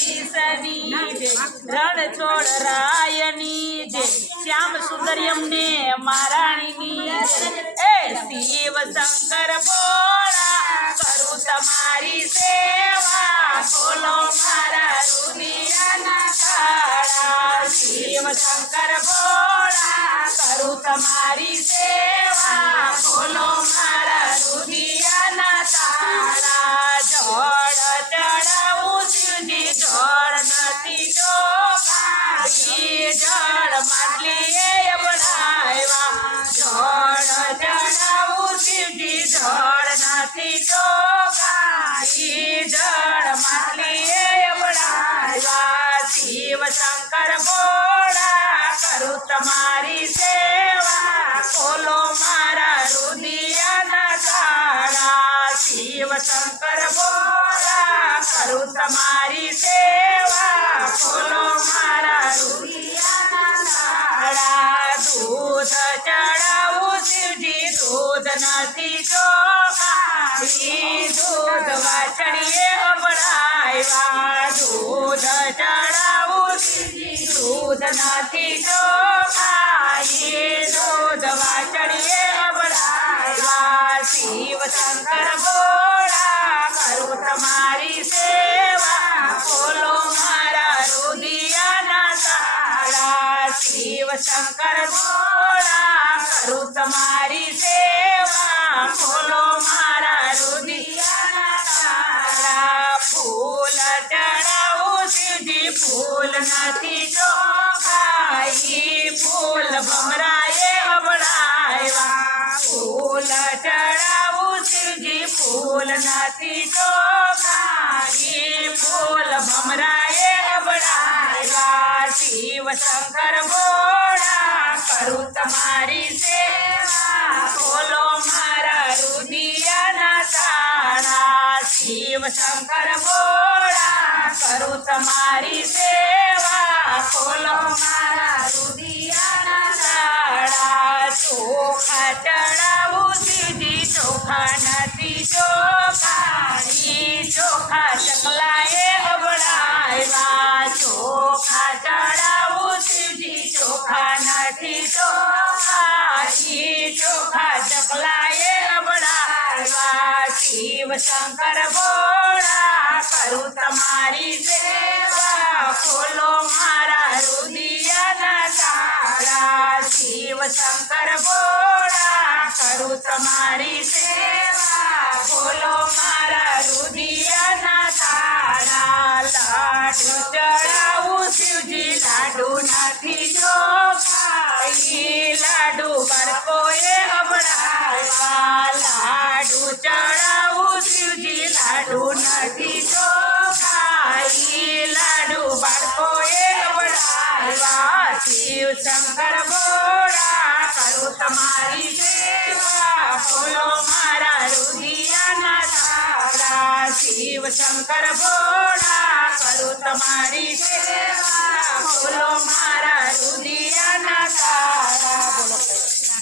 દ્વારકાધીશની જય રણ છોડ રાયની જય શ્યામ સુંદર્યમને મહારાણીની જય. એ શિવ શંકર ભોળા કરું તમારી સેવા ખોલો મારા રુદિયાના તાળા શિવ શંકર ભોળા કરું તમારી સેવા ખોલો કરું તમારી સેવા ખોલો મારા રુદિયાના તાળા દૂધ ચડાવું શિવજી દૂધ નથી ચોખાઈ દૂધ વાછડીએ અબડાવ્યા દૂધ ચડાવું શિવજી દૂધ નથી ચોખાઈ શંકર ભોળા કરું તમારી સેવા ખોલો મારા રુદિયાના તાળા ફૂલ ચડાવું શિવજી ફૂલ નથી ચોખાઈ ફૂલ ભમરાએ અબડાવ્યા ફૂલ ચડાવું શિવજી ફૂલ નથી ચોખાઈ ફૂલ ભમરાએ અબડાવ્યા શિવ શંકર શંકર ભોળા કરું તમારી સેવા ખોલો મારા રુદિયાના તાળા ચોખા ચડાવું શિવજી ચોખા નથી ચોખાની ચોખા ચકલાએ અબડાવ્યા ચોખા ચડાવું શિવજી ચોખા નથી ચોખાની ચોખા ચકલાએ અબડાવ્યા શિવ શંકર ભોળા કરું તમારી સેવા. ખોલો મારા રુદિયાના તાળા શિવ શંકર ભોળા કરું તમારી સેવા શંકર ભોળા, કરો તમારી સેવા, બોલો મારા રુદિયાના તારા શિવ શંકર ભોળા, કરો તમારી સેવા, બોલો મારા બોલો